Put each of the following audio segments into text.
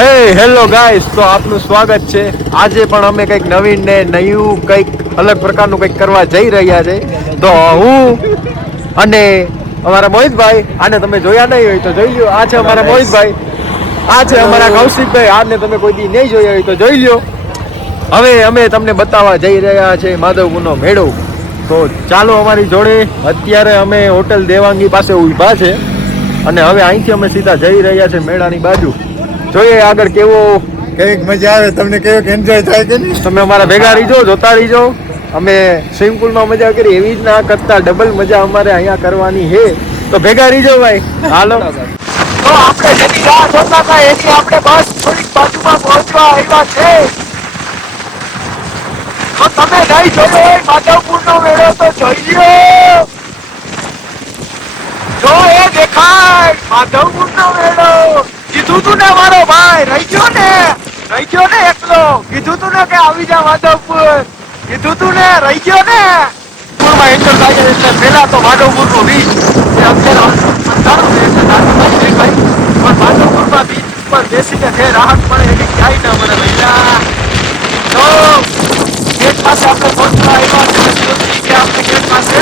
હે hello guys, તો આપનું સ્વાગત છે. આજે પણ અમે કંઈક નવીન ને નયું કંઈક અલગ પ્રકારનું કંઈક કરવા જઈ રહ્યા છે. તો હું અને અમારા મોહિતભાઈ, આને તમે જોયા નહીં હોય તો જોઈ લો. આ છે અમારા મોહિતભાઈ, આ છે અમારા કૌશિકભાઈ. આને તમે કોઈ દી નહીં જોયા હોય તો જોઈ લો. હવે અમે તમને બતાવવા જઈ રહ્યા છે માધવપુરનો મેળો. તો ચાલો અમારી જોડે. અત્યારે અમે હોટલ દેવાંગી પાસે ઊભા છે અને હવે અહીંથી અમે સીધા જઈ રહ્યા છે મેળાની બાજુ. જોઈએ આગળ કેવો કઈક મજા આવે, તમને કેવું એન્જોય થાય કે નહીં? તમે અમારા ભેગા રહીજો, જોતા રહીજો. અમે સ્વિમિંગ પુલમાં મજા કરી એવી જ ના કરતા ડબલ મજા અમારે અહીંયા કરવાની છે. તો ભેગા રહીજો ભાઈ. હાલો. તો આપણે જેની રાહ જોતા હતા એની આપણે બસ થોડીક બાજુમાં પહોંચવા આવ્યા છે. તો તમે નહીં જોયો હોય માધવપુરનો મેળો તો જોઈ લ્યો. જો એ દેખાય માધવપુરનો મેળો. કીધું તું ને મારો ભાઈ, રહી ગયો ને એકલો. કીધું તું ને કે આવી જા માધવપુર. કીધું તું ને, રહી ગયો ને. પુરમાં એન્ટર થાય છે એટલે પહેલા તો માધવપુરનો બીચ એ અત્યારે અંધારું છે એટલે નાનું નથી દેખાય. પણ માધવપુરમાં બીચ ઉપર બેસીને જે રાહત મળે એની ક્યાંય ના મળે ભૈયા. તો ગેટ પાસે આપણે પહોંચવા આવ્યા છે. કે આપણે ગેટ પાસે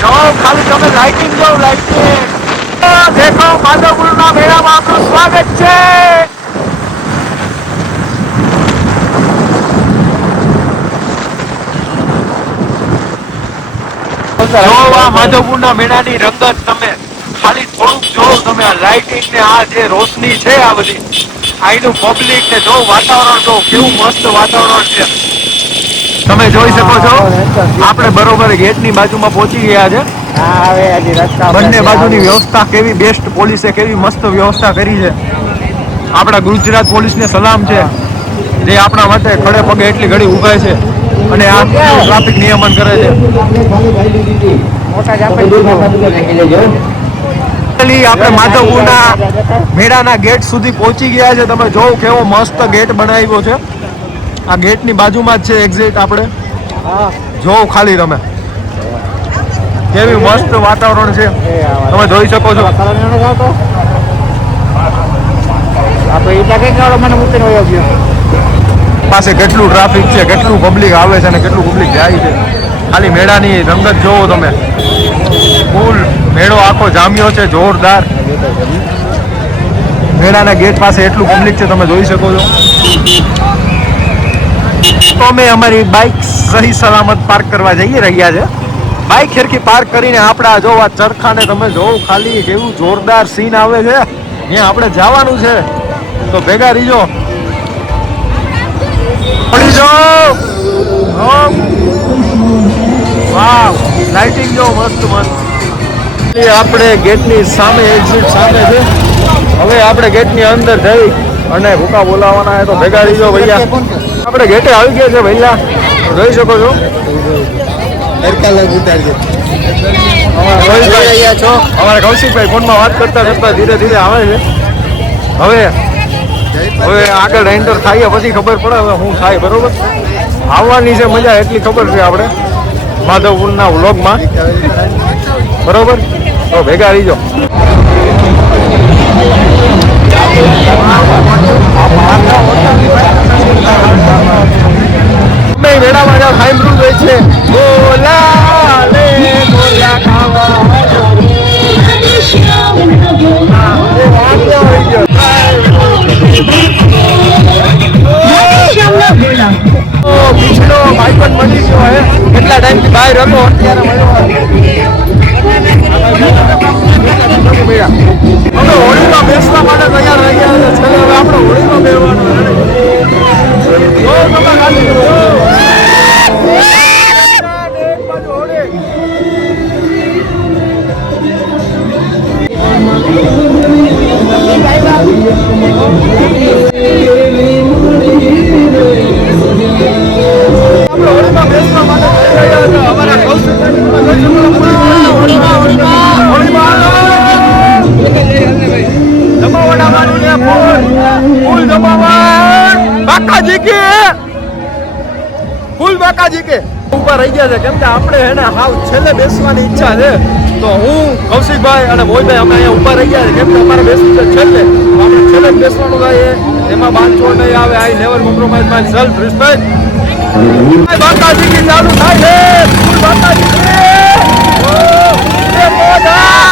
જાઓ, ખાલી તમે લાઇટિંગ જાઓ, લાઇટિંગ દેખો. માધવપુરના મેળામાં આપનું સ્વાગત છે. માધવપુરના મેળાની રંગત તમે ખાલી થોડુંક જો. તમે આ લાઇટિંગ ને આ જે રોશની છે આ બધી, અહીંનું પબ્લિક ને જો, વાતાવરણ જો કેવું મસ્ત વાતાવરણ છે. તમે જોઈ શકો છો આપણે બરોબર ગેટની બાજુમાં પહોંચી ગયા છે. બંને બાજુની વ્યવસ્થા કેવી બેસ્ટ, પોલીસે કેવી મસ્ત વ્યવસ્થા કરી છે. આપણા ગુજરાત પોલીસને સલામ છે જે આપણા માટે ખડે પગે એટલી ઘડી ઊભા છે અને આ ટ્રાફિક નિયમન કરે છે. આપણે માધવપુરના મેળાના ગેટ સુધી પહોંચી ગયા છે. તમે જોવો કેવો મસ્ત ગેટ બનાવ્યો છે. આ ગેટની બાજુમાં જ છે એક્ઝિટ. આપણે જોવો ખાલી તમે કેવી મસ્ત વાતાવરણ છે, તમે જોઈ શકો છો. પાસે કેટલું ટ્રાફિક છે, કેટલું પબ્લિક આવે છે અને કેટલું પબ્લિક જાય છે. ખાલી મેળાની રંગત જોવો તમે. ફૂલ મેળો આખો જામ્યો છે, જોરદાર. મેળાના ગેટ પાસે એટલું પબ્લિક છે, તમે જોઈ શકો છો. તો અમે અમારી બાઇક સહી સલામત પાર્ક કરવા જઈ રહ્યા છે. બાઇક ખેરકી પાર્ક કરીને આપણા જો આ ચરખાને તમે જોવો ખાલી કેવું જોરદાર સીન આવે છે. ત્યાં આપણે જવાનું છે તો ભેગા રહીજો. વાવ, લાઇટિંગ જો મસ્ત મસ્ત. આપણે ગેટની સામે એક્ઝિટ સામે છે. હવે આપણે ગેટની અંદર જઈ અને ભૂકા બોલાવવાના છે તો ભેગા રહીજો ભૈયા. આપણે ગેટે આવી ગયા છે ભૈયા, જોઈ શકો છો. અમારા કૌશિકભાઈ ફોનમાં વાત કરતા કરતા ધીરે ધીરે આવે છે. હવે આગળ એન્ટર થાય પછી ખબર પડે હવે શું થાય. બરોબર, આવવાની છે મજા એટલી ખબર છે આપણે માધવપુરના વ્લોગમાં. બરોબર, તો ભેગા રહીજો. મેળામાં જાવ સાંભળ્યું હોય છે ગોલા લે ગોલા ખાવા. પીછડો ભાઈ પણ મળી ગયો હે. કેટલા ટાઈમથી બહાર હતો, અત્યારે હોળીમાં બેસવા માટે તૈયાર રહી ગયા છે. છેલ્લે હવે આપણે હોળીમાં બેસવાનું. ફૂલ બાકાજી કે ઉપર રહી ગયા છે કેમ કે આપણે એને હાવ છેલ્લે બેસવાની ઈચ્છા છે. તો હું કૌશિકભાઈ અને મોહિતભાઈ અમે અહીંયા ઊભા રહી ગયા છે કેમ કે અમારે બેસવું છે છેલ્લે તો આપણે છેલ્લે જ બેસવાનું થાય એમાં બાંધછોડ નહીં આવે I never compromise my self respect માતાજી કી ચાલુ થાય છે ફૂલ માતાજી કી ઓ એ મોઢા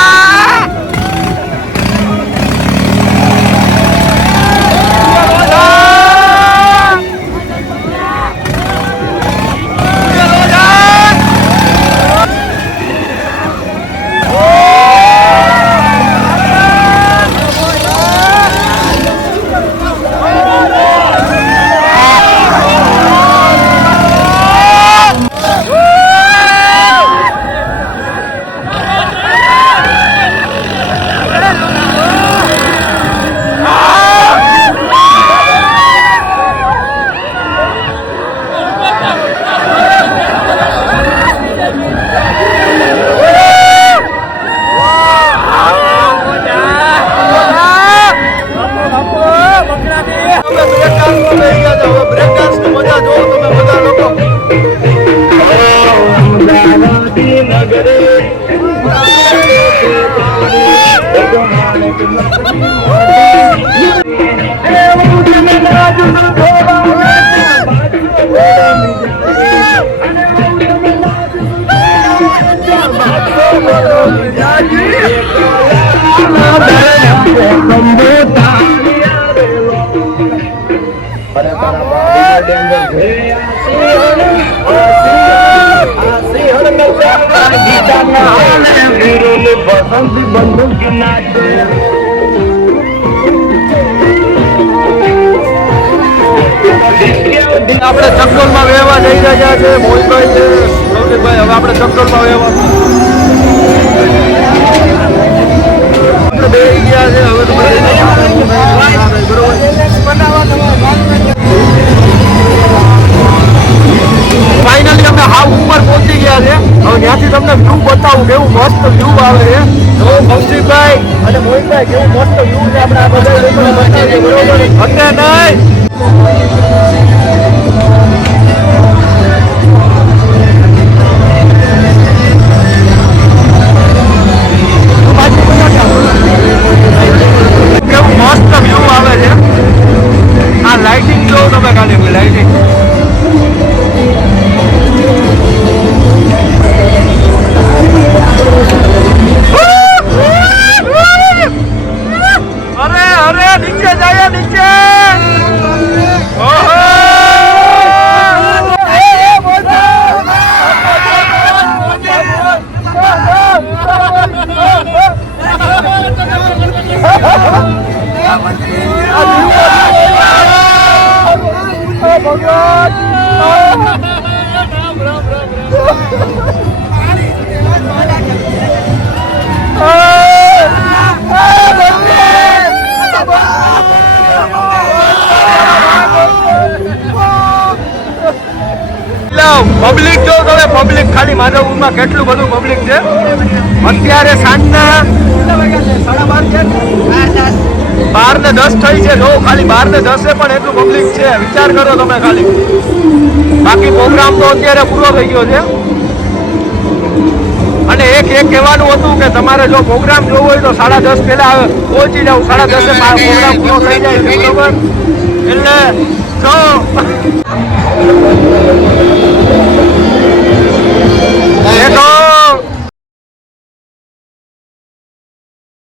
આપણે ચકડોળમાં વહેવા જઈ રહ્યા છે મોહિતભાઈ છે કૌશિકભાઈ હવે આપણે ચકડોળમાં વહેવા આપણે બેસી ગયા છે હવે તો ફાઇનલી અમે હાવ ઉપર પહોંચી ગયા છે હવે ત્યાંથી તમને વ્યૂ બતાવું કેવું મસ્ત વ્યૂ આવે છે તો કૌશિકભાઈ અને મોહિતભાઈ કેવું મસ્ત વ્યૂ છે આપણે આ બધા લોકોને બતાવીએ બરોબર અત્યારે નહીં કેવું મસ્ત વ્યૂ આવે છે આ લાઇટિંગ જો તમે ખાલી લાઇટિંગ અરે અરે નીચે જાય નીચે ઓહો પબ્લિક જો તમે પબ્લિક ખાલી માધવપુરમાં કેટલું બધું પબ્લિક છે અત્યારે સાંજના 12:10 થઈ છે જો ખાલી 12:10 પણ એટલું પબ્લિક છે વિચાર કરો તમે ખાલી બાકી પ્રોગ્રામ તો અત્યારે પૂરો થઈ ગયો છે અને એક કહેવાનું હતું કે તમારે જો પ્રોગ્રામ જોવો હોય તો 10:30 પહેલા પહોંચી જાવ 10:30 પ્રોગ્રામ પૂરો થઈ જાય છે બરોબર એટલે જો